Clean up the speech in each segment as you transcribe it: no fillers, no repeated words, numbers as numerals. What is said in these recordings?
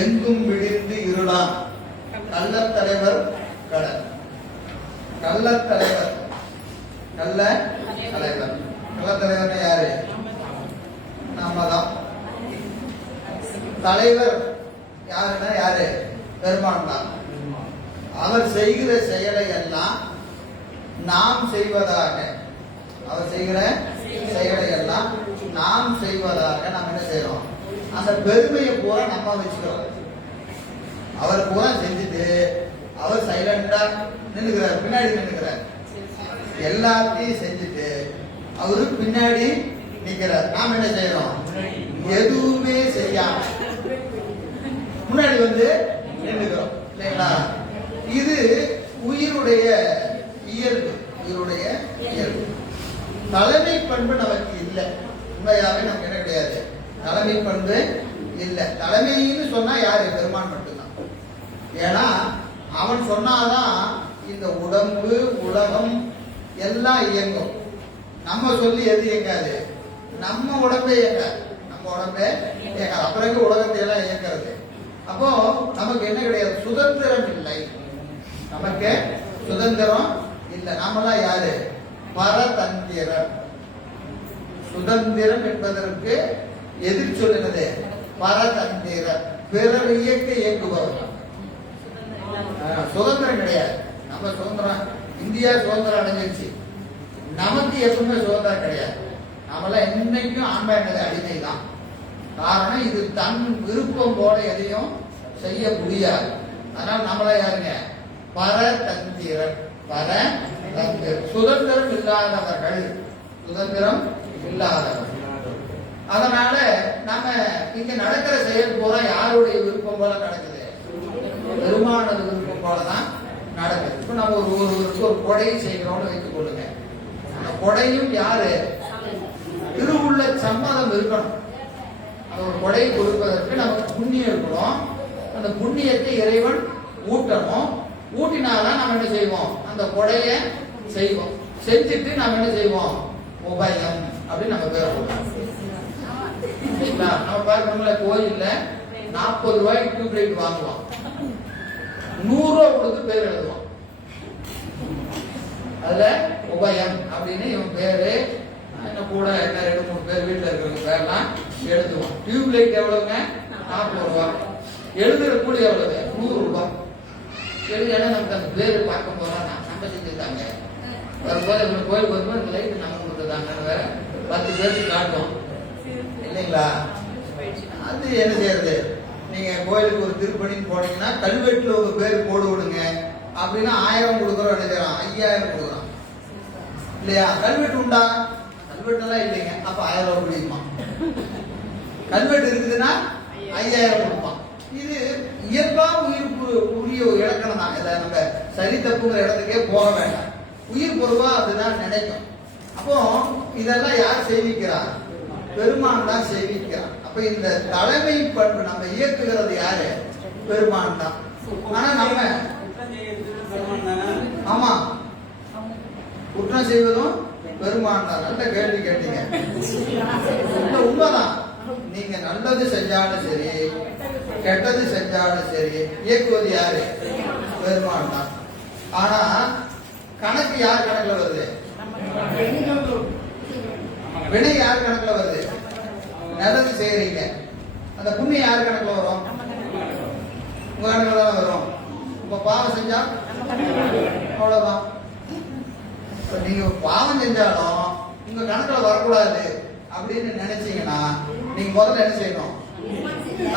எங்கும் விழிந்து இருளாம் கள்ளத்தலைவர் கடல். கள்ளத்தலைவர் கள்ளத்தலைவர் யாரு? நாம தான். தலைவர் யாருன்னா யாரு? பெருமான் தான். அவர் செய்கிற செயலை எல்லாம் நாம் செய்வதாக, அவர் செய்கிற செயலை எல்லாம் நாம் செய்வதாக நாம் என்ன செய்யறோம்? அந்த பெருமையை பூரா நம்ம வச்சுக்கிறோம். அவர் பூரா செஞ்சுட்டு அவர் சைலண்டா நின்னுக்கிறார், பின்னாடி நின்னுக்கிறார். எல்லாத்தையும் செஞ்சுட்டு அவரு பின்னாடி நிக்கிறார். நாம் என்ன செய்யறோம்? எதுவுமே செய்யாம முன்னாடி வந்து நின்னுக்கிறோம் இல்லைங்களா? இது உயிருடைய இயல்பு. உயிருடைய இயல்பு. தலைமை பண்பு நமக்கு இல்லை. உண்மையாவே நமக்கு என்ன கிடையாது? தலைமை பண்பு இல்லை. தலைமைன்னு சொன்னா யாரு? பெருமான் மட்டும்தான். ஏன்னா அவன் சொன்னாதான் இந்த உடம்பு உலகம் எல்லாம் இயங்கும். நம்ம சொல்லி எது இயங்காது? நம்ம உடம்பே இயங்காது. நம்ம உடம்பே இயங்காது. அப்புறம் உலகத்தை எல்லாம் இயக்கிறது. அப்போ நமக்கு என்ன கிடையாது? சுதந்திரம் இல்லை. நமக்கு சுதந்திரம் இல்லை. நாமெல்லாம் யாரு? பரதந்திரர். சுதந்திரம் என்பதற்கு எதிர் சொல்லுகிறது பரதந்திரர். பிறர் இயக்க இயக்குபவர். சுதந்திரம் கிடையாது. நம்ம சுதந்திரம், இந்தியா சுதந்திரம் அடைஞ்சிருச்சு. நமக்கு எப்பவுமே சுதந்திரம் கிடையாது. நம்மளாம் என்னைக்கும் ஆண்மை என்னது? அடிமை தான். காரணம் இது தன் விருப்பம் போல எதையும் செய்ய முடியாது. அதனால நம்மளா யாருங்க? பரதந்திரர். பரதந்திரர் சுதந்திரம் இல்லாதவர்கள். சுதந்திரம் இல்லாதவர்கள். அதனால நம்ம இங்க நடக்கிற செயல் போல யாருடைய விருப்பம் போல நடக்குது? பெருமானது விருப்பம் போலதான் நடக்குது. இப்ப நம்ம ஒருவருக்கு ஒரு கொடையை செய்கிறோம்னு வைத்துக் கொள்ளுங்க. அந்த கொடையும் யாரு? திருவுள்ள சம்மதம் இருக்கணும். அந்த ஒரு கொடை கொடுப்பதற்கு நமக்கு புண்ணியம் இருக்கணும். அந்த புண்ணியத்தை இறைவன் ஊட்டணும். ஊட்டினாதான் நம்ம என்ன செய்வோம்? அந்த கொடைய செய்வோம். செஞ்சுட்டு நம்ம என்ன செய்வோம்? உபயம் அப்படின்னு நம்ம பேர் போடுறோம். நம்ம பார்க்கணும்ல, கோயில்ல 40 ரூபாய்க்கு டியூப் லைட் வாங்குவோம். 100 ரூபாய் கொடுத்து பேர் எழுதுவோம். அதுல உபயம் அப்படின்னு இவன் பேரு, என்ன கூட என்ன 2-3 பேர் வீட்டுல இருக்கிறவங்க பேர்லாம் எழுதுவோம். Tube light எவ்வளவுங்க? 40 ரூபாய். எழுதுற கூலி எவ்வளவு? 100 ரூபாய். எழுதினா நமக்கு அந்த பேரு பார்க்க போறோம். நம்ம செஞ்சுட்டாங்க வரும்போது இவங்க கோயிலுக்கு வரும்போது இந்த லைட் நம்ம கொடுத்துட்டாங்கன்னு வேற 10 பேருக்கு காட்டுவோம் இல்லைங்களா? அது என்ன செய்யறது? நீங்க கோயிலுக்கு ஒரு திருப்பணின்னு போனீங்கன்னா கல்வெட்டுல உங்க பேரு போடு விடுங்க அப்படின்னா 1000 கொடுக்குறோம். என்ன செய்யறோம்? 5000 கொடுக்குறோம் இல்லையா? கல்வெட்டு உண்டா? கல்வெட்டு எல்லாம் இல்லைங்க. அப்ப 1000 ரூபாய் முடியுமா? கல்வெட்டு இருக்குதுன்னா 5000 கொடுப்பான். இது இயல்பா உயிருக்கு உரிய இலக்கணம் தான். இதை நம்ம சரி தப்புங்கிற இடத்துக்கே போக வேண்டாம். உயிர் பொதுவா அதுதான் நினைக்கும். அப்போ இதெல்லாம் யார் செய்விக்கிறார்? பெருமான் தான் செய்விக்கிறார். அப்ப இந்த தலைமை பண்பு நம்ம இயக்குகிறது யாரு? பெருமான் தான். ஆனா நம்ம ஆமா குற்றம் செய்வதும் பெருமான் தான். நல்ல கேள்வி கேட்டீங்க. உண்மைதான். நீங்க நல்லது செஞ்சாலும் சரி, கெட்டது செஞ்சாலும் சரி, இயக்குவது யாரு? பெருமான் தான். ஆனா கணக்கு யார் கணக்குல வருது? வினை யார் கணக்குல வருது? நல்லது செய்யறீங்க, அந்த புண்ணியம் யார் கணக்குல வரும்? உங்க கணக்குல தான் வரும். இப்ப பாவம் செஞ்சா அவ்வளவுதான். நீங்க பாவம் செஞ்சாலும் உங்க கணக்குல வரக்கூடாது அப்படின்னு நினைச்சீங்கன்னா நீங்க முதல்ல என்ன செய்யணும்?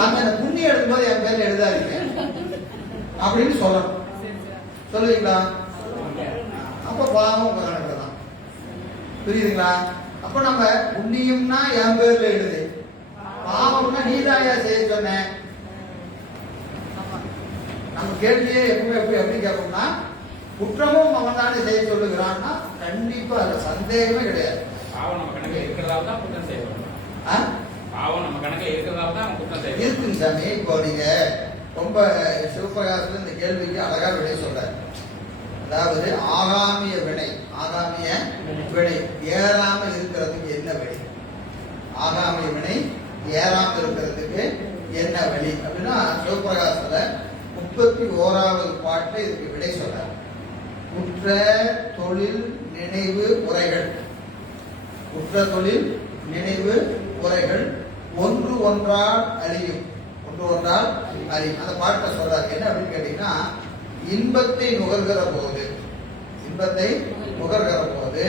அந்த புண்ணியம் எடுக்கும்போது என் பேர்ல எழுதாதீங்க அப்படின்னு சொல்லணும். சொல்லுவீங்களா? அப்ப பாவம் உங்க கணக்குல தான். புரியுதுங்களா? அப்ப நம்ம புண்ணியம்னா என் பேர்ல எழுது, பாவம்னா நீதாயா செய்ய சொன்ன. நம்ம கேள்வியே எப்பவுமே எப்படி கேட்போம்னா, குற்றமும் அவன் தானே செய்ய சொல்லுகிறான்னா கண்டிப்பா அதுல சந்தேகமே கிடையாது. பாவம் நம்ம கணக்கில் இருக்கிறதா தான் குற்றம் செய்வோம். பாவம் நம்ம கணக்கில் இருக்கிறதா தான் குற்றம் செய்வோம். இருக்குங்க சாமி. இப்போ நீங்க ரொம்ப சிவபிரகாசத்துல இந்த கேள்விக்கு அழகா விடை சொல்றாரு. அதாவது ஆகாமிய வினை, ஆகாமிய வினை ஏறாம இருக்கிறதுக்கு என்ன வினை? ஆகாமிய வினை ஏறாம இருக்கிறதுக்கு என்ன என்ன வழி அப்படின்னா சிவபிரகாசத்துல 31வது பாட்டு இதுக்கு விடை சொல்றார். குற்ற தொழில் நினைவு உரைகள், குற்ற தொழில் நினைவு உரைகள் ஒன்று ஒன்றால் அழியும், ஒன்று ஒன்றால் அழியும். அந்த பாட்டை சொல்றாரு. என்ன அப்படின்னு கேட்டீங்கன்னா, இன்பத்தை நுகர்கிற போது, இன்பத்தை நுகர்கிற போது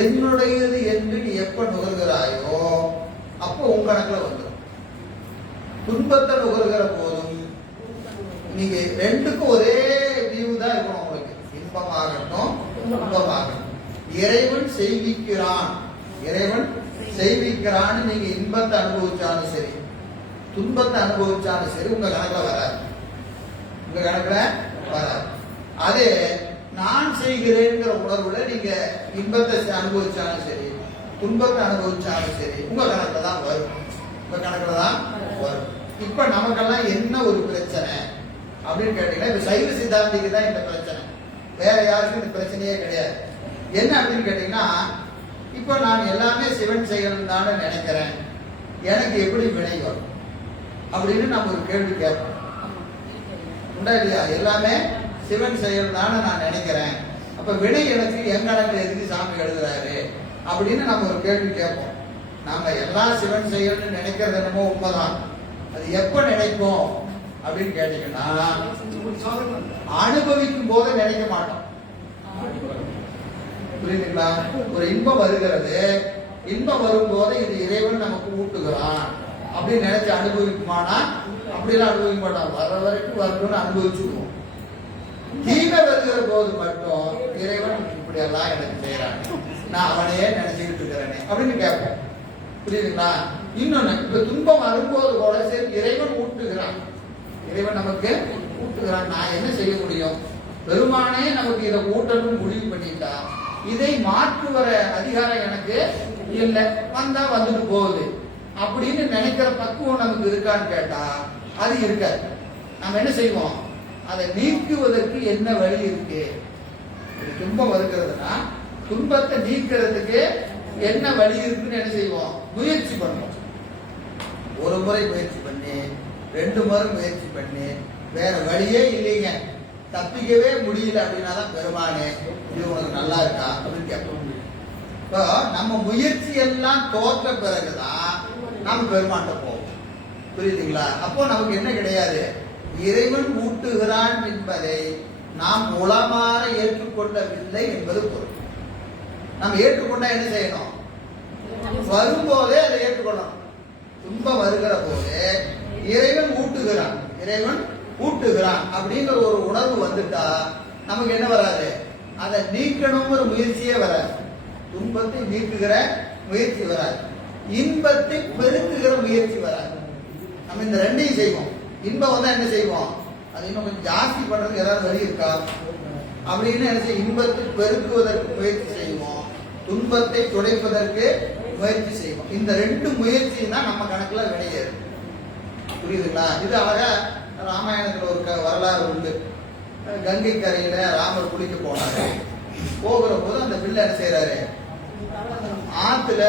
என்னுடையது என்று நீ எப்ப நுகர்கிறாயோ அப்போ உன் கணக்குல வந்துடும். துன்பத்தை நுகர்கிற போதும் நீங்க ரெண்டுக்கும் ஒரே வியூ தான் இருக்கணும். உங்களுக்கு இன்பமாகட்டும் துன்பமாகட்டும், இறைவன் செய்விக்கிறான், இறைவன் செய்விக்கிறான்னு நீங்க இன்பத்தை அனுபவிச்சாலும் சரி துன்பத்தை அனுபவிச்சாலும் சரி உங்க கணக்குல வராது, உங்க கணக்குல வராது. அதே நான் செய்கிறேங்கிற உணர்வுல நீங்க இன்பத்தை அனுபவிச்சாலும் சரி துன்பத்தை அனுபவிச்சாலும் சரி உங்க கணக்குல தான் வரும், உங்க கணக்குல தான் வரும். இப்ப நமக்கெல்லாம் என்ன ஒரு பிரச்சனை அப்படின்னு கேட்டீங்கன்னா, இப்ப சைவ சித்தாந்திக்கு தான் இந்த பிரச்சனை, வேற யாருக்கும் இந்த பிரச்சனையே கிடையாது. என்ன அப்படின்னு கேட்டீங்கன்னா, இப்ப நான் எல்லாமே சிவன் செயல் தானே நினைக்கிறேன், எனக்கு எப்படி வினை வரும் அப்படின்னு நம்ம ஒரு கேள்வி கேட்போம். உண்டா இல்லையா? எல்லாமே சிவன் செயல் தானே நான் நினைக்கிறேன், அப்ப வினை எனக்கு என் கணக்குல எதுக்கு சாமி எழுதுறாரு அப்படின்னு நம்ம ஒரு கேள்வி கேட்போம். நாம எல்லா சிவன் செயல்னு நினைக்கிறது என்னமோ உண்மைதான், அது எப்ப நினைப்போம் அப்படின்னு கேட்டீங்கன்னா, அனுபவிக்கும் போது நினைக்க மாட்டோம். புரியுதுங்களா? ஒரு இன்பம் வருகிறது, இன்பம் வரும்போது இது இறைவன் நமக்கு ஊட்டுகிறான் அப்படின்னு நினைச்சு அனுபவிக்குமானா அப்படிலாம் அனுபவிக்க மாட்டோம். வர வரைக்கும் வரணும்னு அனுபவிச்சுடுவோம். தீமை வருகிற போது மட்டும் இறைவன் இப்படி எல்லாம் எனக்கு செய்யறாங்க, நான் அவனையே நினைச்சுக்கிட்டு இருக்கிறேனே அப்படின்னு கேட்போம். புரியுதுங்களா? இன்னொன்னு, இப்ப துன்பம் வரும்போது கூட சரி இறைவன் ஊட்டுகிறான், இறைவன் நமக்கு ஊட்டுகிறான், நான் என்ன செய்ய முடியும்? பெருமானே நமக்கு இதை ஊட்டணும் முடிவு பண்ணிட்டா இதை மாற்றுவர அதிகாரம் எனக்கு இல்லை, வந்தா வந்துட்டு போகுது அப்படின்னு நினைக்கிற பக்குவம் நமக்கு இருக்கான்னு கேட்டா அது இருக்காது. நம்ம என்ன செய்வோம்? அதை நீக்குவதற்கு என்ன வழி இருக்கு? துன்பம் வருகிறதுனா துன்பத்தை நீக்கிறதுக்கு என்ன வழி இருக்குன்னு என்ன செய்வோம்? முயற்சி பண்ணுவோம். ஒரு முறை முயற்சி பண்ணி, 2 முறை முயற்சி பண்ணி, வேற வழியே இல்லைங்க, தப்பிக்கவே முடியல அப்படின்னா தான் பெருமானே இது உனக்கு நல்லா இருக்கா அப்படின்னு கேட்போம். இப்போ நம்ம முயற்சி எல்லாம் தோற்ற பிறகுதான் நம்ம பெருமான்கிட்ட போவோம். புரியுதுங்களா? அப்போ நமக்கு என்ன கிடையாது, இறைவன் ஊட்டுகிறான் என்பதை நாம் உளமாற ஏற்றுக்கொள்ளவில்லை என்பது பொருள். நாம் ஏற்றுக்கொண்டா என்ன செய்யணும்? வரும்போதே அதை ஏற்றுக்கொள்ளணும். துன்பம் வருகிற போது இறைவன் ஊட்டுகிறான், இறைவன் ஊட்டுகிறான் அப்படிங்கிற ஒரு உணர்வு வந்துட்டா நமக்கு என்ன வராது? அதை நீக்கணுங்கிற முயற்சியே வராது, துன்பத்தை நீக்குகிற முயற்சி வராது, இன்பத்தை பெருக்குகிற முயற்சி வராது. நம்ம இந்த ரெண்டையும் செய்வோம். இன்பம் வந்தா என்ன செய்வோம்? அது இன்னும் கொஞ்சம் ஜாஸ்தி பண்றதுக்கு ஏதாவது வழி இருக்கா அப்படின்னு நினைச்சு இன்பத்தை பெருக்குவதற்கு முயற்சி செய்வோம், துன்பத்தை துடைப்பதற்கு முயற்சி செய்வோம். இந்த 2 முயற்சி தான் நம்ம கணக்குல விடையேறு. புரியுதுங்களா? இது அழகா ராமாயணத்துல ஒரு வரலாறு உண்டு. கங்கை கரையில ராமர் குளிக்க போனாரு. போகிற போது அந்த பிள்ளை என்ன செய்யறாரு? ஆத்துல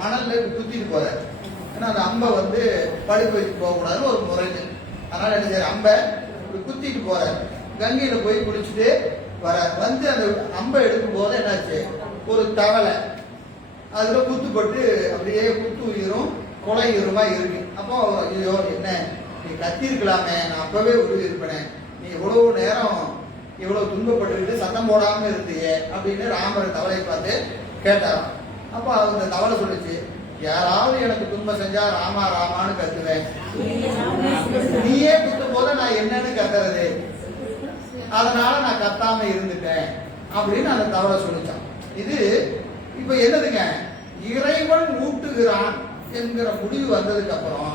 மணல்ல குத்திட்டு போறாரு. ஏன்னா அந்த அம்பை படுக்க வச்சு போக கூடாதுன்னு ஒரு முறைஞ்சு, அதனால என்ன செய்யற, அம்பை குத்திட்டு போறாரு. கங்கையில போய் குளிச்சுட்டு வர அந்த அம்பை எடுக்கும் போது என்னாச்சு, ஒரு தவளை அதுல குத்துப்பட்டு அப்படியே குத்து உயிரும் கொலை உயிருமா இருக்கு. அப்போ ஐயோ என்ன நீ கத்தி இருக்கலாமே, நான் அப்பவே உருவி இருப்பேன், நீ இவ்வளவு நேரம் இவ்வளவு துன்பப்பட்டு சத்தம் போடாம இருந்தியே அப்படின்னு ராமர் தவளையை பார்த்து கேட்டாராம். அப்போ அந்த தவளை சொல்லிச்சு, யாராவது எனக்கு துன்பம் செஞ்சா ராமா ராமான்னு கத்துவேன், நீயே குத்தும் போது நான் என்னன்னு கத்துறது, அதனால நான் கத்தாம இருந்துட்டேன் அப்படின்னு அந்த தவளை சொல்லிச்சான். இது இப்ப என்னதுங்க, இறைவன் ஊட்டுகிறான் என்கிற முடிவு வந்ததுக்கு அப்புறம்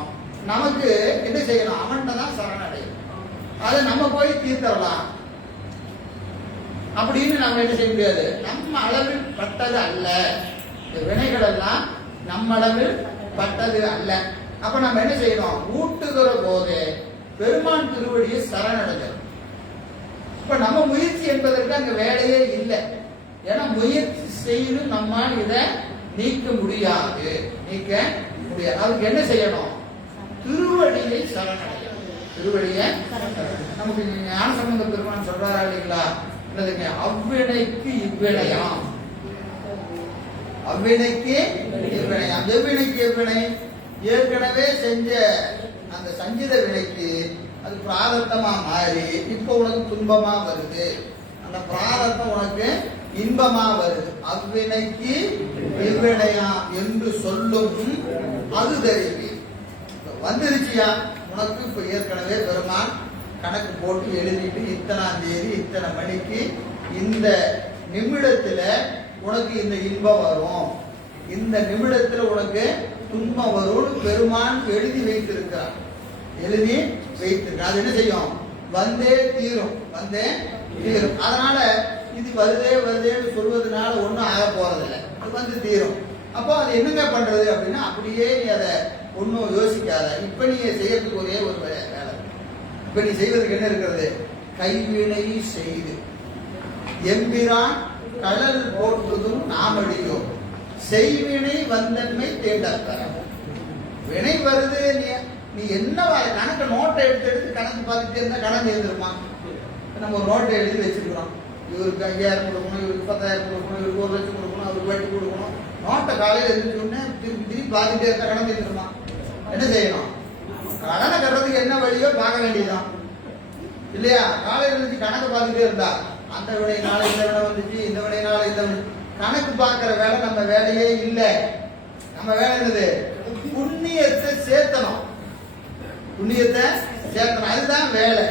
நமக்கு என்ன செய்யணும்? அவன்கிட்ட தான் சரணடையும். அதை நம்ம போய் தீர்த்தரலாம் அப்படின்னு நம்ம என்ன செய்ய முடியாது. நம்ம அளவில் பட்டது அல்ல, இந்த வினைகள் எல்லாம் நம்ம அளவில் பட்டது அல்ல. அப்ப நம்ம என்ன செய்யணும்? ஊட்டுகிற போது பெருமான் திருவடியை சரணடைஞ்சோம். இப்ப நம்ம முயற்சி என்பதற்கு அங்க வேலையே இல்லை. ஏன்னா முயற்சி செய்து நம்மால் இதை நீக்க முடியாது, நீக்க முடியாது. அதுக்கு என்ன செய்யணும்? திருவடி திருவடியை சரணடைய. திருவடியை நமக்கு ஞான சம்பந்த பெருமான் சொல்றாரா இல்லைங்களா? என்னதுங்க? அவ்வினைக்கு இவ்வினையாம். அவ்வினைக்கு இவ்வினையாம். எவ்வினைக்கு எவ்வினை? ஏற்கனவே செஞ்ச அந்த சஞ்சித வினைக்கு அது பிராரத்தமா மாறி இப்போ உனக்கு துன்பமா வருது. அந்த பிராரத்தம் உனக்கு இன்பமா வருது. அவ்வினைக்கு இவ்வினையாம் என்று சொல்லும் அது தெரிவி. வந்துருச்சியா உனக்கு? இப்ப ஏற்கனவே பெருமான் கணக்கு போட்டு எழுதிட்டு இத்தனாம் தேதி இத்தனை மணிக்கு இந்த நிமிடத்துல உனக்கு இந்த இன்பம் வரும், இந்த நிமிடத்துல உனக்கு துன்பம் வரும் பெருமான் எழுதி வைத்திருக்கிறான். எழுதி வைத்திருக்க அது என்ன செய்யும்? வந்தே தீரும், வந்தே தீரும். அதனால இது வருதே வருதேன்னு சொல்வதனால ஒன்றும் ஆக போறதில்லை, அது வந்து தீரும். அப்போ அது என்னங்க பண்றது அப்படின்னா, அப்படியே நீ அதை ஒன்றும் யோசிக்காத. இப்ப நீ செய்யறதுக்கு ஒரே ஒரு வேலை. இப்ப நீ செய்வதற்கு என்ன இருக்கிறது? கைவினை செய்து எம்பிரான் கடல் போற்றுதும் நாமடியோ செய்வினை வந்தன்மை தேண்டப்ப. வினை வருது, நீ என்ன கணக்கு நோட்டை எடுத்து எடுத்து கணக்கு பார்த்துட்டே இருந்தா கணக்கு எழுதுருமா? நம்ம ஒரு நோட்டை எழுதி வச்சிருக்கிறோம். இவருக்கு 5000 கொடுக்கணும், இவருக்கு 10,000 கொடுக்கணும், இவருக்கு 1 லட்சம் கொடுக்கணும், அவருக்கு வட்டி கொடுக்கணும். நோட்டை காலையில் எழுதிச்சோடனே திருப்பி பார்த்துட்டே இருந்தா கணக்கு எழுதுருமா? என்ன செய்யணும்? கடனை கட்டுறதுக்கு என்ன வழியோ பார்க்க வேண்டியதுதான் இல்லையா? காலையில் எழுதி கணக்கு பார்த்துட்டே இருந்தா அந்த வினை நாளை இந்த வினை வந்துச்சு, இந்த வினை நாளை இந்த கணக்கு பார்க்கிற வேலை நம்ம வேலையே இல்லை. நம்ம வேலை என்னது? புண்ணியத்தை சேர்த்தணும், புண்ணியத்தை சேர்த்தணும், அதுதான் வேலை.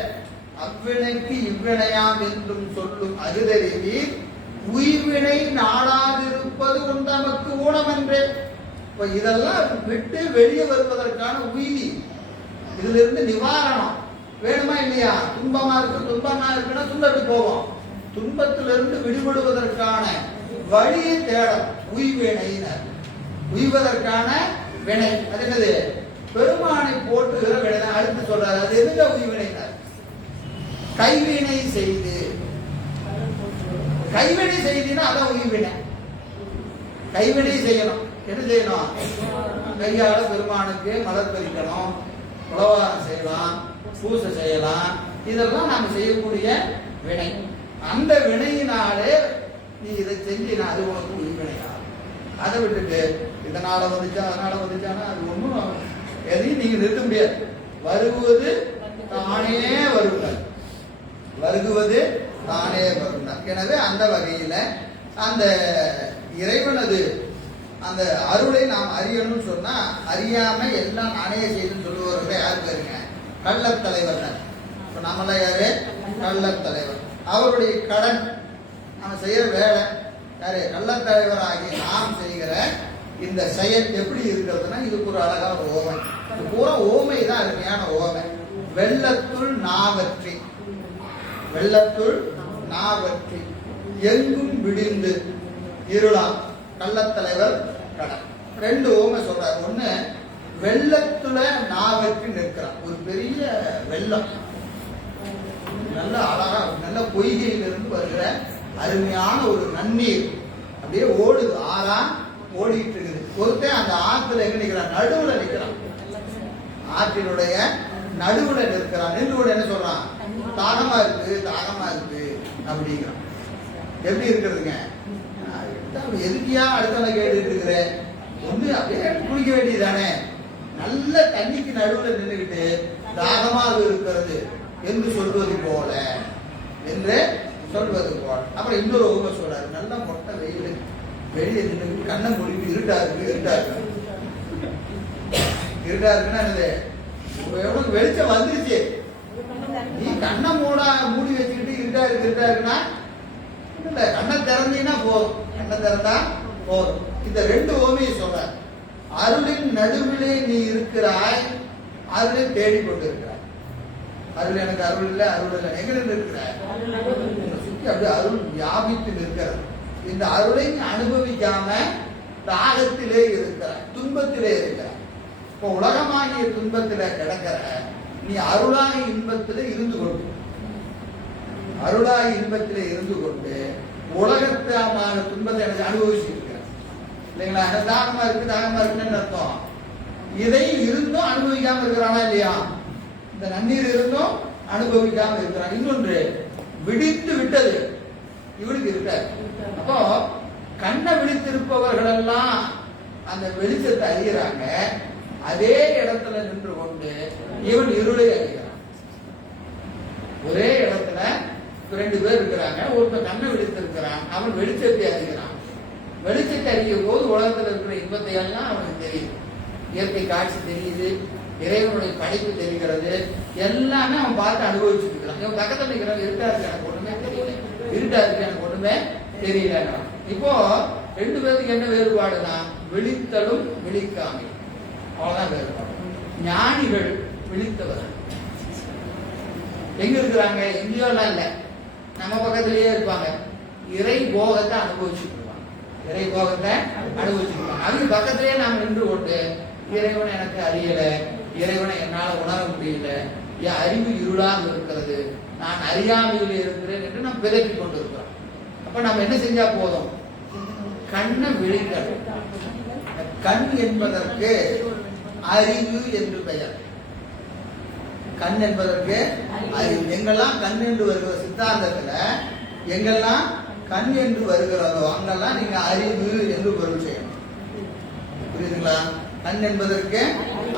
அவ்வினைக்கு இவ்வினையாம் என்றும் சொல்லும் அது தெரிவி உய்வினை நாடாதிருப்பது உண்டமக்கு ஊனம் என்றே. இப்ப இதெல்லாம் விட்டு வெளியே வருவதற்கான உய்வி, இதுல இருந்து நிவாரணம் வேணுமா இல்லையா? துன்பமா இருக்கு, துன்பமா இருக்குன்னா துன்பத்துக்கு போவோம். துன்பத்திலிருந்து விடுபடுவதற்கான வழியை தேடும் உய்வினையினர். உய்வதற்கான வினை அது என்னது? பெருமானை போட்டுகிற வினை தான். அடுத்து சொல்றாரு, அது எதுங்க உய்வினையினர்? கைவினை செய்து. கைவினை செய்தினா அதான் உய்வினை. கைவினை செய்யணும். என்ன செய்யணும்? கையால பெருமானுக்கு மலர் பறிக்கணும், உழவாரம் செய்யலாம், பூசை செய்யலாம். இதெல்லாம் நாம செய்யக்கூடிய வினை. அந்த வினையினாலே நீ இதை செஞ்சினா அது உனக்கு உய்வினையா. அதை விட்டுட்டு இதனால வந்துச்சா அதனால வந்துச்சானா அது ஒன்றும் எதையும் நீங்க நிறுத்த முடியாது. வருவது தானே வருகிறார், வருகுவது தானே வருகிறார். எனவே அந்த வகையில அந்த இறைவனது அந்த அருளை நாம் அறியணும்னு சொன்னா, அறியாம எல்லாம் நானே செய்துன்னு சொல்லுவார்கள். யாரு பேருங்க? கள்ளத்தலைவர். இப்ப நம்மளாம் யாரு? கள்ளத்தலைவர். அவருடைய கடன் நம்ம செய்யற வேலை யாரு? கள்ளத்தலைவர் ஆகி நாம் செய்கிற இந்த செயல் எப்படி இருக்கிறதுனா, இதுக்கு ஒரு அழகான ஓமை. இது பூரா ஓமை தான், அருமையான ஓமை. வெள்ளத்துள் நாவற்றி, வெள்ளத்துள் நாவற்றி எங்கும் விடிந்து இருளாம் கள்ளத்தலைவர் கடன். ரெண்டு ஓமை சொல்றாரு. ஒண்ணு, வெள்ளத்துல நாவற்றி நிற்கிறான். ஒரு பெரிய வெள்ளம், நல்ல அழகா நல்ல பொய்கையிலிருந்து வருகிற அருமையான ஒரு நன்னீர் அப்படியே ஓடுது, ஆறா ஓடிட்டு இருக்குது. ஒருத்தன் அந்த ஆத்துல எங்க நிற்கிறான்? நடுவுல நிற்கிறான். ஆற்றினுடைய நடுவுல நிற்கிறான். நின்று என்ன சொல்றான்? தாகமா இருக்கு, தாகமா இருக்கு அப்படிங்கிறான். எப்படி இருக்கிறதுங்க? எதுக்கியா அடுத்தவனை கேட்டுட்டு இருக்கிற? ஒண்ணு அப்படியே குளிக்க வேண்டியதானே. நல்ல தண்ணிக்கு நடுவுல நின்றுகிட்டு தாகமாக இருக்கிறது என்று சொல்வது போல, என்று சொல்வது போல. அப்புறம் இன்னொரு ஊமை சொல்றாரு. நல்ல மொட்டை வெயில், வெளியே நின்று கண்ணை மூடிட்டு இருட்டா இருக்கு, இருட்டா இருக்கு. இருட்டா இருக்குன்னா என்னது? எவ்வளவு வெளிச்சம் வந்துருச்சு, நீ கண்ணை மூடி வச்சுக்கிட்டு இருட்டா இருக்கு இருட்டா இருக்குன்னா இல்ல, கண்ணை திறந்தீங்கன்னா போதும், கண்ணை திறந்தா போதும். இந்த ரெண்டு ஓமையை சொல்ற. அருளின் நடுவிலே நீ இருக்கிறாய், அருளை தேடிக்கொண்டிருக்கிறாய். அருள் எனக்கு அருள் இல்லை, அருள் இல்லை. எங்க இருக்கிற? சுற்றி அப்படியே அருள் வியாபித்து நிற்கிறது. இந்த அருளை அனுபவிக்காம தாகத்திலே இருக்கிறாய், துன்பத்திலே இருக்கிறாய். இப்போ உலகமாகிய துன்பத்தில கிடக்கிற நீ அருளாகி இன்பத்திலே இருந்து கொண்டு, அருளாகி இன்பத்திலே இருந்து கொண்டு உலகத்தமான துன்பத்தை எனக்கு அனுபவிச்சு இருக்கிற இல்லைங்களா? தாகமா இருக்கு, தாகமா இருக்குன்னு அர்த்தம். இதை இருந்தும் அனுபவிக்காம இருக்கிறானா இல்லையா? இந்த நன்னீர் இருந்தும் அனுபவிக்காம இருக்கிறான். இன்னொன்று விழித்து விட்டது, இவனுக்கு இருக்காது. அப்போ கண்ணை விழித்திருப்பவர்கள் எல்லாம் அந்த வெளிச்சத்தை அறிகிறாங்க. அதே இடத்துல நின்று கொண்டு இவன் இருளை அறிகிறான். ஒரே இடத்துல 2 பேர் இருக்கிறாங்க. ஒருத்தர் கண்ணை விழித்திருக்கிறான், அவன் வெளிச்சத்தை அறிகிறான். வெளிச்சத்தை அறியும் போது உலகத்தில் இருக்கிற இன்பத்தை எல்லாம் அவனுக்கு தெரியுது. இயற்கை காட்சி தெரியுது, இறைவனுடைய படைப்பு தெரிகிறது, எல்லாமே அவன் பார்த்து அனுபவிச்சுட்டு இருக்கிறான். இவன் பக்கத்தில் இருக்கிறவன் இருட்டா இருக்கு எனக்கு ஒண்ணுமே தெரியல, இருட்டா இருக்கு எனக்கு ஒண்ணுமே தெரியல. இப்போ 2 பேருக்கு என்ன வேறுபாடுனா விழித்தலும் விழிக்காமை, அவ்வளவுதான் வேறுபாடு. ஞானிகள் விழித்தவர்கள் எங்க இருக்கிறாங்க? எங்கேயோ எல்லாம் இல்ல, நம்ம பக்கத்திலேயே இருப்பாங்க. இறை போகத்தை அனுபவிச்சுட்டு இருப்பாங்க, இறை போகத்தை அனுபவிச்சுட்டு இருப்பாங்க. அதுக்கு பக்கத்திலேயே நாம் நின்று கொண்டு இறைவனை எனக்கு அறியல, இறைவனை என்னால உணர முடியல, என் அறிவு இருளாக இருக்கிறது, நான் அறியாமையில் இருக்கிறேன் என்று நாம் பிதப்பி கொண்டு இருக்கிறோம். அப்ப நம்ம என்ன செஞ்சா போதும்? கண்ணை விழிக்கணும். கண் என்பதற்கு அறிவு என்று பெயர். கண் என்பதற்கு அறிவு. எங்கெல்லாம் கண் என்று வருகிற சித்தாந்தத்துல எங்கெல்லாம் கண் என்று வருகிறதோ அங்கெல்லாம் நீங்க அறிவு என்று பொருள் செய்யணும். புரியுதுங்களா? கண் என்பதற்கு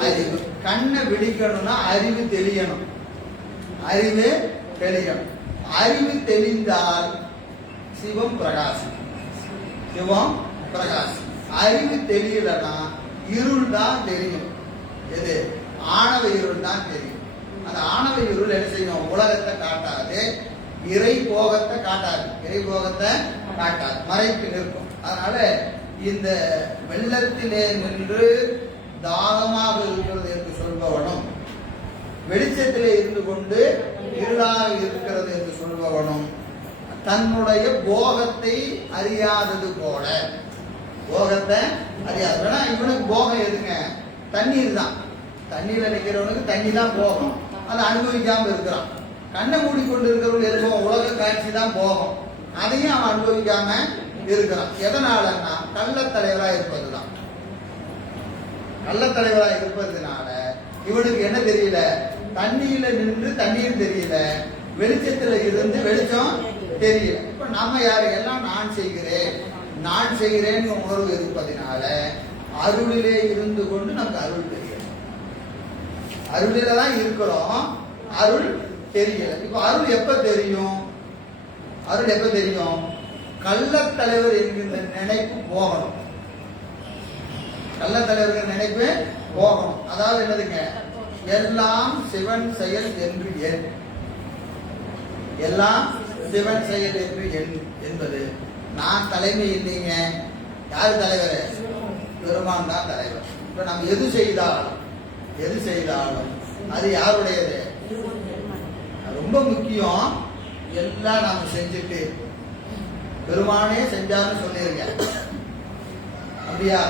அறிவு. கண்ணை விழிக்கணும்னா அறிவு தெரியணும், அறிவு தெரியணும். அறிவு தெளிந்தால் சிவம் பிரகாசம், சிவம் பிரகாசம். அறிவு தெரியலன்னா இருள் தான் தெரியும். எது? ஆணவ இருள் தான் தெரியும். அந்த ஆணவ இருள் என்ன செய்யும்? உலகத்தை காட்டாது, இறை போகத்தை காட்டாது, இறை போகத்தை காட்டாது, மறைத்து நிற்கும். அதனால இந்த வெள்ளத்திலே நின்று தாகமாக இருக்கிறது என்று சொல்பவனும், வெளிச்சத்திலே இருந்து கொண்டு இருளாக இருக்கிறது என்று சொல்பவனும் தன்னுடைய போகத்தை அறியாதது போல, போகத்தை அறியாது. ஏன்னா இவனுக்கு போகம் எதுங்க? தண்ணீர் தான். தண்ணீர்ல நிக்கிறவனுக்கு தண்ணி தான் போகும், அதை அனுபவிக்காம இருக்கிறான். கண்ணை மூடிக்கொண்டு இருக்கிறவங்க இருக்கும் உலக காட்சி தான் போகும், அதையும் அவன் அனுபவிக்காம இருக்கிறான். எதனாலன்னா கள்ளத்தலைவரா இருப்பதுதான். கள்ளத்தலைவரா இருப்பதுனால இவனுக்கு என்ன தெரியல? தண்ணியில நின்று தண்ணீர் தெரியல, வெளிச்சத்துல இருந்து வெளிச்சம் தெரியல. இப்ப நம்ம யாரு? எல்லாம் நான் செய்கிறேன், நான் செய்கிறேன் உணர்வு இருப்பதனால அருளிலே இருந்து கொண்டு நமக்கு அருள் தெரியல. அருளில தான் இருக்கிறோம், அருள் தெரியல. இப்ப அருள் எப்ப தெரியும்? அருள் எப்ப தெரியும்? கள்ளத்தலைவர் என்கின்ற நினைப்பு போகணும். கள்ளத்தலைவர்கள் நினைப்பு போகணும். அதாவது என்னதுங்க? எல்லாம் சிவன் செயல் என்று எண், எல்லாம் சிவன் செயல் என்று எண் என்பது. நான் தலைமை இல்லைங்க. யாரு தலைவர்? பெருமான் தான் தலைவர். இப்ப நம்ம எது செய்தாலும் அது யாருடையது? ரொம்ப முக்கியம். எல்லாம் நாம செஞ்சுட்டு பெருமானே செஞ்சான்னு சொல்லிருக்கேன், அப்படியா?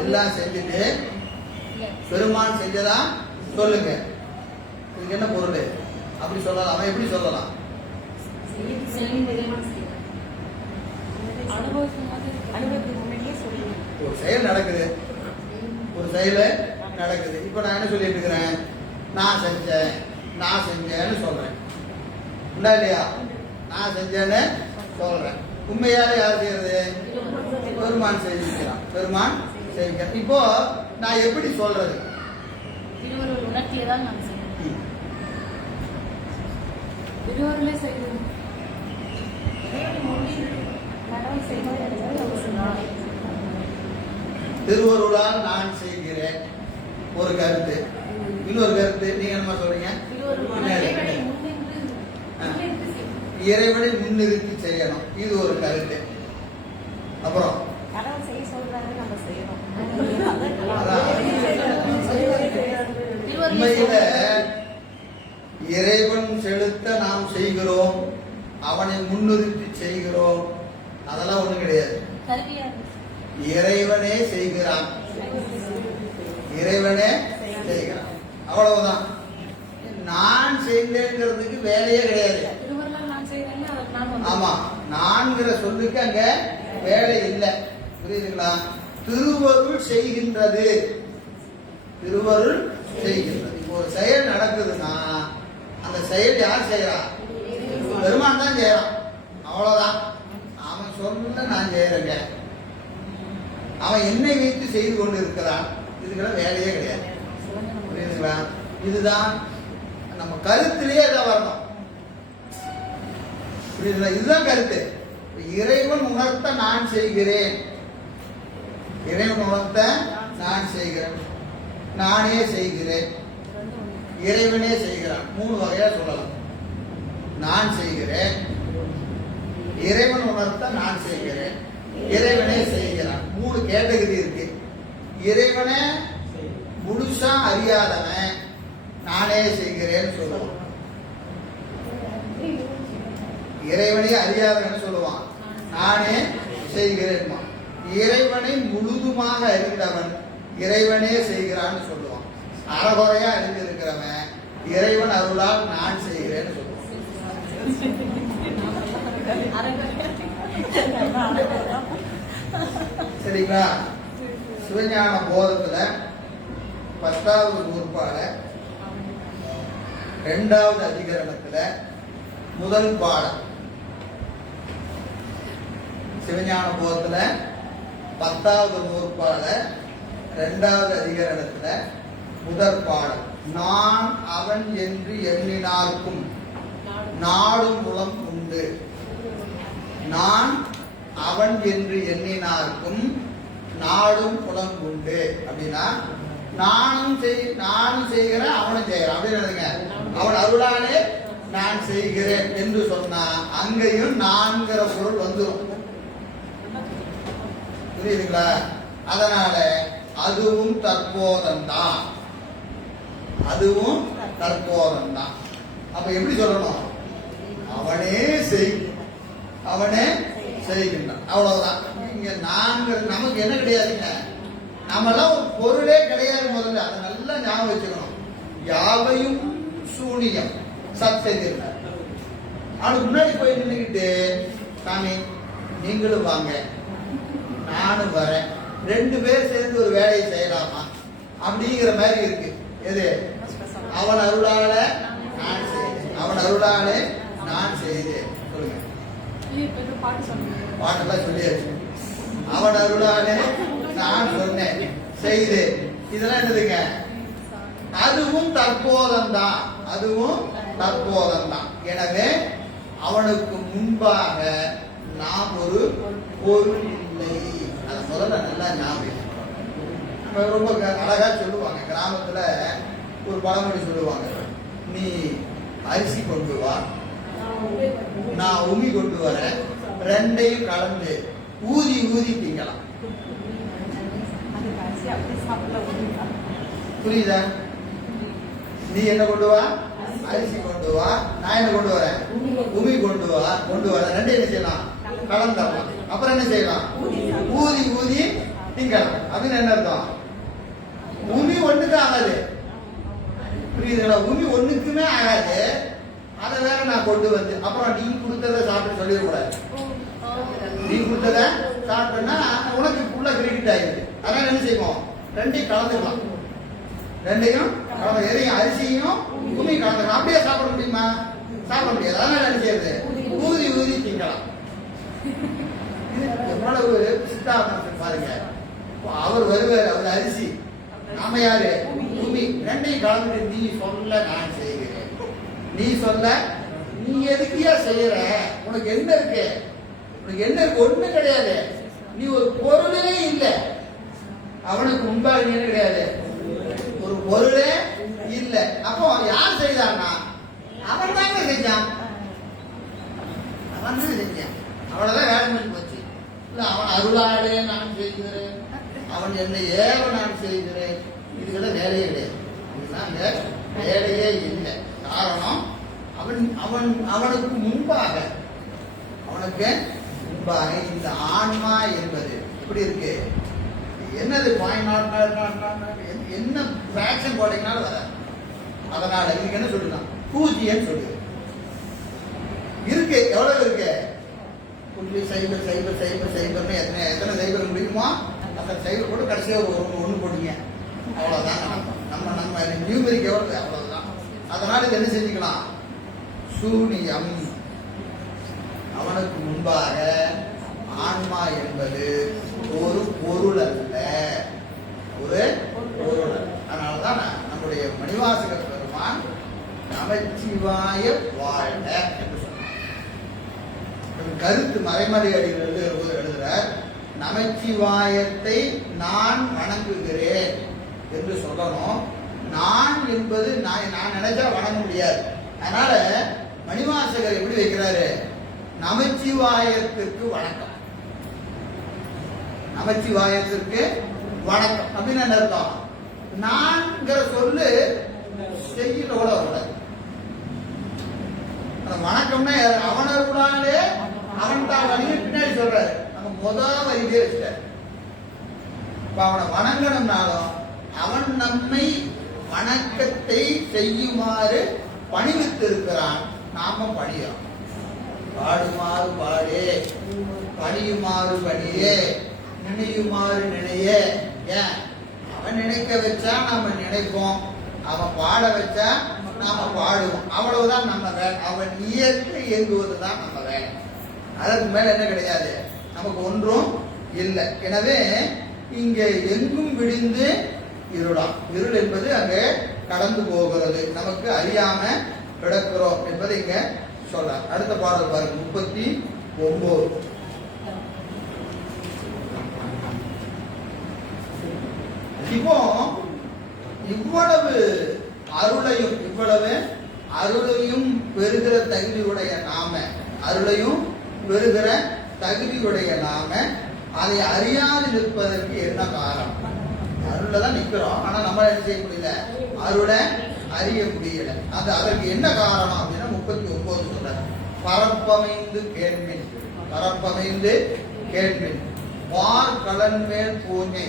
எல்லாம் செஞ்சுட்டு பெருமான் செஞ்சதா சொல்லுங்க. இதுக்கு என்ன பொருள்? அப்படி சொல்லலாம். எப்படி சொல்லலாம்? ஒரு செயல் நடக்குது, ஒரு செயல் நடக்குது. இப்ப நான் என்ன சொல்லிட்டு இருக்கிறேன்? நான் செஞ்சேன்னு சொல்றேன், இல்லையா? நான் செஞ்சேன்னு சொல்றேன். உண்மையால யார் செய்யறது? பெருமான் செய்திருக்கிறான், பெருமான் செய்கிறான். இப்போ நான் எப்படி சொல்றது? திருவருளால் நான் செய்கிறேன் ஒரு கருத்து. இன்னொரு கருத்து நீங்க என்ன சொல்றீங்க? இறைவனை முன்னிறுத்தி செய்யணும், இது ஒரு கருத்து. அப்புறம் உண்மையில இறைவன் செலுத்த நாம் செய்கிறோம், அவனை முன்னிறுத்தி செய்கிறோம், அதெல்லாம் ஒண்ணும் கிடையாது. இறைவனே செய்கிறான், இறைவனே செய்கிறான், அவ்வளவுதான். நான் செய்தேங்கிறதுக்கு வேலையே கிடையாது. ஆமா, நான்கிற சொல்லுக்கு அங்க வேலை இல்லை. புரியுதுங்களா? திருவருள் செய்கின்றது, திருவருள் செய்கின்றது. இப்போ ஒரு செயல் நடக்குதுன்னா அந்த செயல் யார் செய்யறா? பெருமான் தான் செய்யறான். அவ்வளவுதான். அவன் சொல்ல நான் செய்யறேங்க, அவன் என்னை வைத்து செய்து கொண்டு இருக்கிறான். இதுக்கெல்லாம் வேலையே கிடையாது. புரியுதுங்களா? இதுதான் நம்ம கருத்திலேயே இதை வரணும். புரியுதுங்களா? இதுதான் கருத்து. இறைவன் உணர்த்த நான் செய்கிறேன், இறைவன் உணர்த்த நான் செய்கிறேன், நானே செய்கிறேன், இறைவனே செய்கிறான். 3 வகையா சொல்லலாம். நான் செய்கிறேன், இறைவன் உணர்த்த நான் செய்கிறேன், இறைவனே செய்கிறான். 3 கேட்டகரி இருக்கு. இறைவனை முழுசா அறியாதவன் நானே செய்கிறேன்னு சொல்லுவான். இறைவனை அறியாதவன் சொல்லுவான் நானே செய்கிறேன். இறைவனை முழுதுமாக அறிந்தவன் இறைவனே செய்கிறான்னு சொல்லுவான். அறகுறையா அறிந்திருக்கிறவன் இறைவன் அருளால் நான் செய்கிறேன்னு சொல்லுவான். சரிங்களா? சிவஞான போதத்துல 10வது நூற்பால 2வது அதிகரணத்துல முதல் பாடம். சிவஞான போதத்துல 10வது நூற்பால 2வது அதிகரணத்துல முதற் பாடம். நான் அவன் என்று எண்ணினார்க்கும் நாடும் உளம் உண்டு. நான் அவன் என்று எண்ணினார்க்கும் நாடும் புலம் உண்டு. அப்படின்னா நானும் செய்கிறேன், அவனும் செய்கிறான் அப்படின்னு. அவன் அருளாலே நான் செய்கிறேன் என்று சொன்னா அங்கேயும் நான்கிற பொருள் வந்துடும். புரியுதுங்களா? அதனால அதுவும் தற்போதம்தான், அதுவும் தற்போதம்தான். அப்ப எப்படி சொல்லணும்? அவனே செய், அவனே செய்கின்றான். அவ்வளவுதான். இங்க நான்கு நமக்கு என்ன கிடையாதுங்க, நம்மெல்லாம் ஒரு பொருளே கிடையாது. முதல்ல அதை நல்லா ஞாபகம் வச்சுக்கணும். யாவையும் சூனியம் சத்தியம். அவனுக்கு முன்னாடி போய் நின்றுக்கிட்டு சாமி நீங்களும் வாங்க நானும் வரேன், 2 பேர் சேர்ந்து ஒரு வேலையை செய்யலாமா அப்படிங்கிற மாதிரி இருக்கு. எது? அவன் அருளால நான் செய்தேன், அவன் அருளாலே நான் செய்தேன். சொல்லுங்க. பாட்டெல்லாம் சொல்லியாச்சு. அவன் அருளாலே நான் சொன்னேன் செய்தேன். இதெல்லாம் என்னதுங்க? அதுவும் தற்போதம்தான், அதுவும் தற்போதம்தான். எனவே அவனுக்கு முன்பாக நாம் ஒரு பொருள் இல்லை. அதை முதல்ல நல்லா ஞாபகம். நம்ம ரொம்ப அழகா சொல்லுவாங்க, கிராமத்துல ஒரு பழமொழி சொல்லுவாங்க. நீ அரிசி கொண்டு வா, நான் உமி கொண்டு வரேன், 2யும் கலந்து ஊதி ஊதி திங்கலாம். புரியுதா? நீ என்ன கொண்டு வா, அரிசி கொண்டு வா, நான் என்ன கொண்டு வரேன், உமி கொண்டு வா, கொண்டு வர 2 என்ன செய்யலாம், கலந்துடலாம். அப்புறம் என்ன செய்யலாம், ஊதி ஊதி திங்கலாம். அப்படின்னு என்ன அர்த்தம்? உமி ஒண்ணுக்கு ஆகாது. புரியுதுங்களா? உமி ஒண்ணுக்குமே ஆகாது. அதை வேற நான் கொண்டு வந்து அப்புறம் நீ கொடுத்ததை சாப்பிட்டு சொல்லிடக்கூடாது. நீ கொடுத்ததை சாப்பிட்டா உனக்கு உள்ள கிரெடிட் ஆயிடுது. அதனால என்ன செய்வோம், 2யும் கலந்துக்கலாம். 2யும் கலந்து, எதையும் அரிசியும் உமியும் கலந்துக்கலாம். அப்படியே சாப்பிட முடியுமா? சாப்பிட முடியாது. அதனால என்ன செய்யுது, ஊதி ஊதி திங்கலாம். எவ்வளவு சித்தாந்தம் பாருங்க. அவர் வருவார், அவர் அரிசி, நாம யாரு, உமி. 2யும் கலந்துட்டு நீ சொல்ல நான் செய்கிறேன், நீ சொல்ல நீ எதுக்கியா செய்யற, உனக்கு என்ன இருக்கு, உனக்கு என்ன இருக்கு, ஒண்ணு கிடையாது. நீ ஒரு பொருளே இல்லை. அவனுக்கு முன்பாக நீ என்ன கிடையாது, ஒரு பொருளே இல்லை. அப்போ யார் செய்தான்னா அவன் தாங்க செஞ்சான், அவன் தான் செஞ்சான். அவ்வளவுதான் வேலை பண்ணி போச்சு. இல்ல அவன் அருளாலே நான் செய்கிறேன், அவன் என்னை ஏவ நான் செய்கிறேன், இதுக்கெல்லாம் வேலையே கிடையாது. இதுதான் வேலையே இல்லை. காரணம் அவனுக்கு முன்பாக, அவனுக்கு முன்பாக இந்த ஆன்மா என்பது எப்படி இருக்கு, என்னது என்ன ஃபிராக்ஷன் போட்டீங்கனாலும் வர. அதனால இதுக்கு என்ன சொல்லிடலாம், பூஜ்ஜியம் சொல்லு இருக்கு. எவ்வளவு இருக்கு, சைபர் சைபர் சைபர் சைபர்னு எத்தனை சைபர் முடியுமோ அத்தனை சைபர் போட்டு கடைசியாக ஒரு 1 போட்டீங்க. அவ்வளவுதான். நம்ம நியூமரிக் எவ்வளவு அவ்வளவுதான். அதனால இது என்ன செஞ்சுக்கலாம், சூனியம். அவனுக்கு முன்பாக ஆன்மா என்பது ஒரு பொருள் அல்ல, ஒரு பொருள். அதனாலதான் நம்முடைய மணிவாசகர் பெருமான் நமச்சிவாய வாழ்க என்று சொன்னார். கருத்து மறைமலை அடியில் எழுதுகிறார், நமச்சிவாயத்தை நான் வணங்குகிறேன் என்று சொல்லணும். நான் என்பது நான் நினைச்சா வணங்க முடியாது. அதனால மணிவாசகர் எப்படி வைக்கிறாரு, நமச்சிவாயத்திற்கு வணக்கம், நமச்சிவாயத்திற்கு வணக்கம் அப்படின்னு என்ன அர்த்தம், நான்கிற சொல்லு செய்யல கூட கூடாது. வணக்கம்னா அவனருளாலே அவன் தான் வழியை பின்னாடி சொல்றாரு, நம்ம முதல் வரியிலே வச்சுட்டாரு. இப்ப அவனை வணங்கணும்னாலும் அவன் நம்மை வணக்கத்தை செய்யுமாறு பணிவித்திருக்கிறான், நாம பணியோம். பாடுமாறு பாடே, பணியுமாறு பணியே, நினையுமாறு நினையே. ஏன், அவன் நினைக்க வச்சா நாம நினைப்போம், அவன் பாட வச்சா நாம பாடுவோம். அவ்வளவுதான் நம்ம வேலை. அவன் இயற்கை இயங்குவதுதான் நம்ம வேலை. அதற்கு மேல என்ன கிடையாது, நமக்கு ஒன்றும் இல்லை. எனவே இங்கே எங்கும் விடிந்து இருளாம். இருள் என்பது அங்கே கடந்து போகிறது, நமக்கு அறியாம கிடக்கிறோம் என்பதை இங்க சொல்ற. அடுத்த பாடல் பாருங்க, 39. இப்போ இவ்வளவு அருளையும் பெறுகிற தகுதியுடைய நாம, அருளையும் பெறுகிற தகுதியுடைய நாம அதை அறியாது நிற்பதற்கு என்ன காரணம்? அருளை தான் நிற்கிறோம், ஆனா நம்ம என்ன செய்ய முடியல, அருளை அறிய முடியல. அதற்கு என்ன காரணம் அப்படின்னா 39 சொல்ற, பரப்பமைந்து கேள்மின், பரப்பமைந்து கேள்மின், வார் கலன் மேல் பூஞ்சை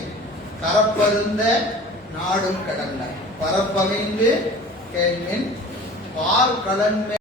கரப்பருந்த நாடும் கடல்ல. பரப்பமைந்து கேள்மின், வார் கலன்